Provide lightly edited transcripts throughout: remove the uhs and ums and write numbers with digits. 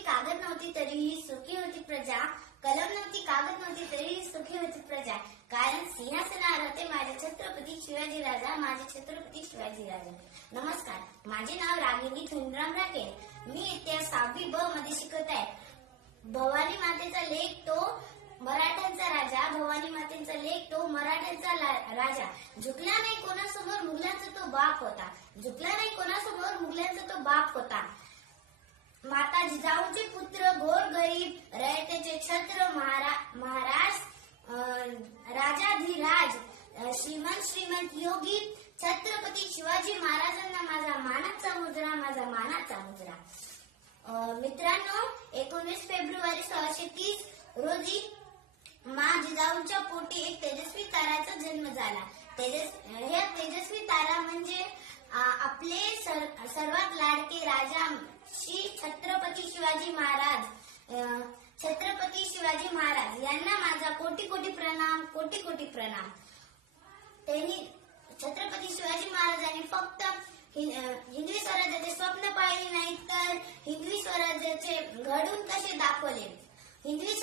नव्हती कागद नव्हती तरीही सुखी होती प्रजा, कलम नव्हती कागद नव्हती तरीही सुखी होती प्रजा, कारण सिंहासनावर होते माझे छत्रपती शिवाजी राजा, माझे छत्रपती शिवाजी राजा. नमस्कार, माझे नाव रागिनी धनराम राकेल. मी इयत्ता 6वी ब मध्ये शिकत आहे. भवानी मातेचा लेख तो मराठ्यांचा राजा, भवानी मातेचा लेख तो मराठ्यांचा राजा, झुकला नाही कोणासमोर मुघलांचा तो बाप होता, झुकला नाही कोणासमोर मुघलांचा तो बाप होता. माता जिजाऊंचे पुत्र गोर गरीब रयतेचे छत्र महाराज राजाधिराज श्रीमंत योगी छत्रपती शिवाजी महाराजांना माझा मानाचा मुजरा, माझा मानाचा मुजरा. मित्रांनो, 19 फेब्रुवारी 1630 रोजी माँ जिजाऊंच्या पोटी एक तेजस्वी ताराचा जन्म झाला. हे तेजस्वी तारा म्हणजे आपले सर्वात लाडके राजा श्री छत्रपती शिवाजी महाराज. छत्रपती शिवाजी महाराज यांना माझा कोटी कोटी प्रणाम, कोटी कोटी प्रणाम. त्यांनी छत्रपती शिवाजी महाराजांनी फक्त हिंदवी स्वराज्याचे स्वप्न पाहिले नाही तर हिंदवी स्वराज्याचे घडून कसे दाखवले. हिंदवी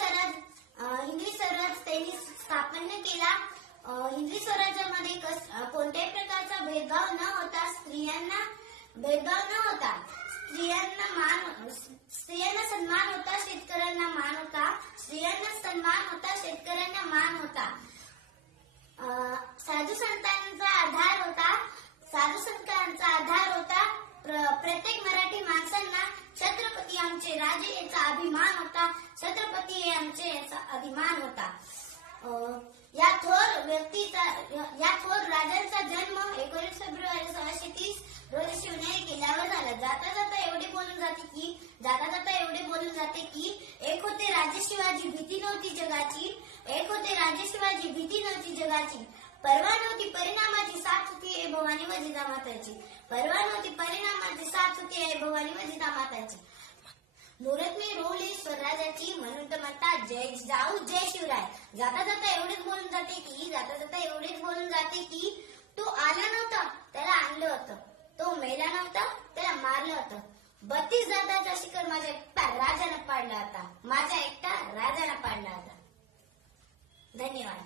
स्वराज त्यांनी स्थापन केला. हिंदवी स्वराज्यामध्ये कोणत्याही प्रकारचा भेदभाव न होता, स्त्रियांना भेदभाव न होता, स्त्रियांना सन्मान होता, शेतकऱ्यांना मान होता, स्त्रियांना सन्मान होता, शेतकऱ्यांना मान होता. साधू संतांचा आधार होता. प्रत्येक मराठी माणसांना छत्रपती आमचे राजे याचा अभिमान होता, छत्रपती हे आमचे याचा अभिमान होता. या थोर राजांचा जन्म 19 फेब्रुवारी 1630 रोजी शिवनेरी किल्ल्यावर झाला. जाता जाता एवढे बोलून जाते की एक होते राजे शिवाजी, भीती नव्हती जगाची, एक होते राजे शिवाजी, भीती नव्हती जगाची, परवा नव्हती परिणामाची, साथ होती ए भवानी व जिजामाताची, परवा नव्हती परिणामाची, साथ होती ए भवानी व जिजामाताची. मुहूर्त में रोवली स्वराज्याची, म्हणून तर म्हणतात जय जिजाऊ जय शिवराय. जाता जाता एवढेच बोलून जाते की तो आला नव्हता त्याला आणलं होतं, तो मेला नव्हता त्याला मारलं होतं. 32 जाताचा शिखर माझ्या एकटा राजानं पाडला होता, माझ्या एकटा राजानं पाडला होता. धन्यवाद.